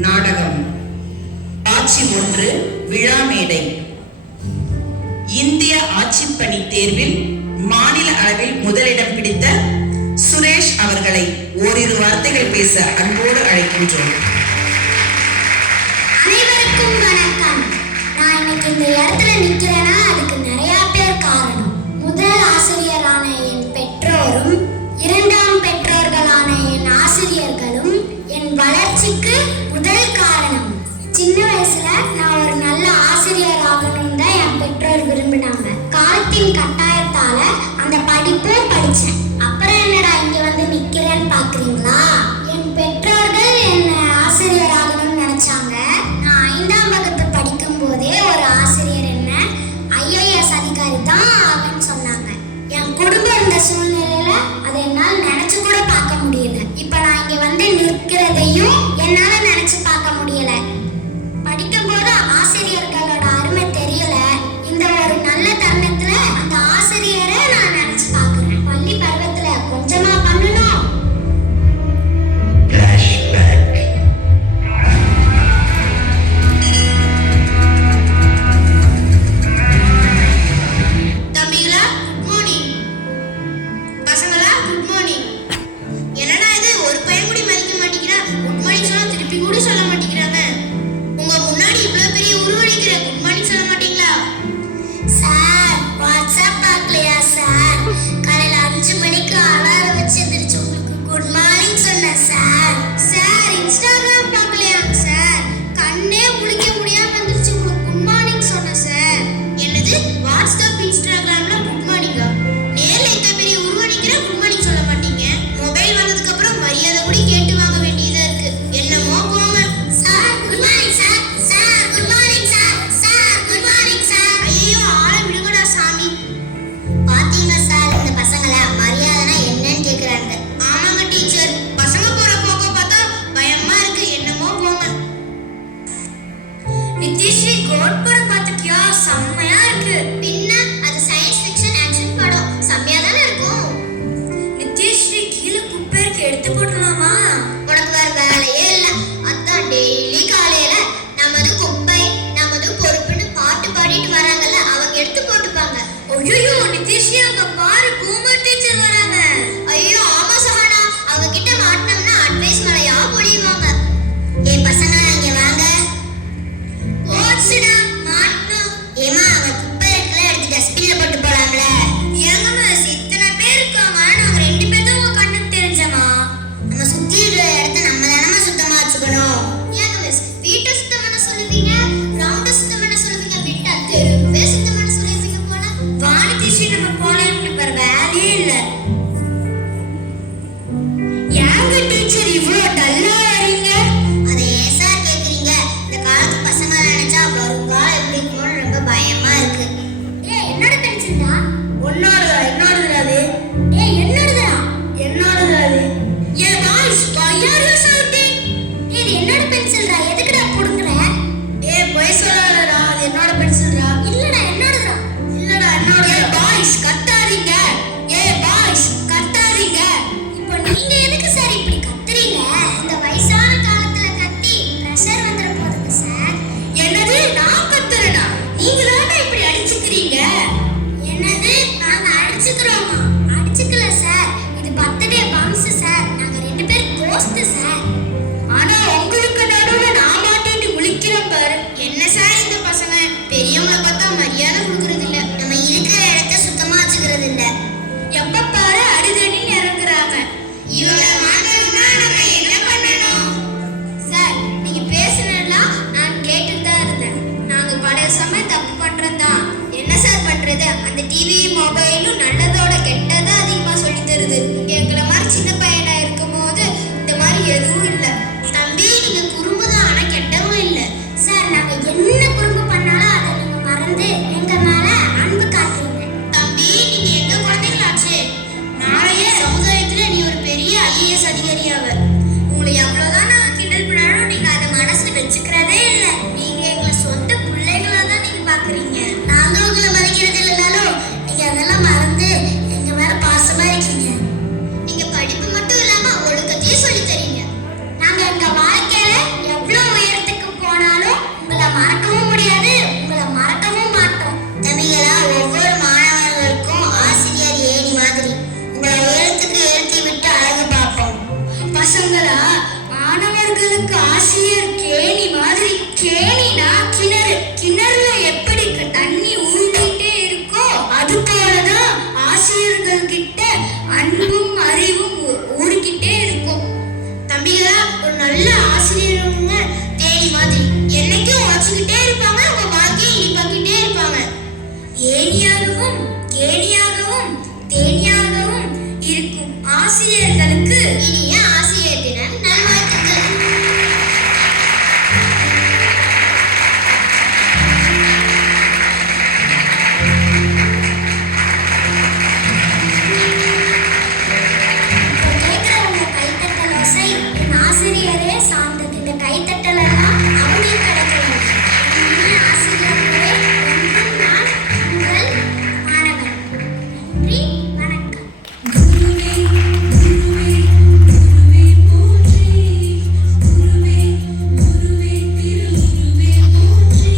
நாடகம். ஆட்சி ஒன்று விழா மேடை. இந்திய ஆட்சிப்பணி தேர்வில் மாநில அளவில் முதலிடம் பிடித்த சுரேஷ் அவர்களை ஓரிரு வார்த்தைகள் பேச அன்போடு அழைக்கின்றோம். அனைவருக்கும் வணக்கம். நான் இன்னைக்கு இந்த இடத்துல நிக்கிறேன்னா அதுக்கு நிறைய பேர் காரணம். முதல் ஆசிரியர் காலத்தின் கட்டாயத்தால அந்த படிப்பும் படிச்சேன். அப்புறம் என்னடா இங்க வந்து நிக்கிறேன்னு பாக்குறீங்களா? என் பெற்றோர்கள் என்ன ஆசிரியர் ஆகணும்னு நினைச்சாங்க. நான் ஐந்தாம் வகுப்பு படிக்கும் போதே ஒரு ஆசிரியர் என்ன ஐஏஎஸ் அதிகாரி தான் ஆகணும்னு சொன்னாங்க. என் குடும்பம் இருந்த சூழ்நிலையில அதை என்னால் நினைச்சு கூட பார்க்க முடியல. இப்ப நான் இங்க வந்து நிற்கிறதையும் என்னால நினைச்சு பார்க்க முடியல. ஐயோ நித்யஸ்ரீ அங்க பாரு பூமர் டீச்சர் வராங்க. ஐயோ ஆமா சஹானா அவங்க கிட்ட மாட்டினோம்னா அட்வைஸ் மலையா பொழியுவாங்க? ஏய் பசங்க இங்க வாங்க. போச்சுடா மாட்டோம் ஏமா அங்க குப்பை இருக்குல்ல எடுத்து டஸ்ட்பின்ல போட்டு போலாம்ல? ஏங்க மிஸ் இத்தனை பேர் இருக்காங்க. நாங்க ரெண்டு பேர் தான் உங்க கண்ணுக்கு தெரிஞ்சமா? நம்ம சுத்தி இருக்கிற இடத்த நம்ம தானமா சுத்தமா வச்சுக்கணும். என்னோட வாய்ஸ் கட் அந்த டிவியும் மொபைலும் நல்லதோட கெட்டதை அதிகமாக சொல்லி தருது. ஆசிரியர் கேணி மாதிரி கே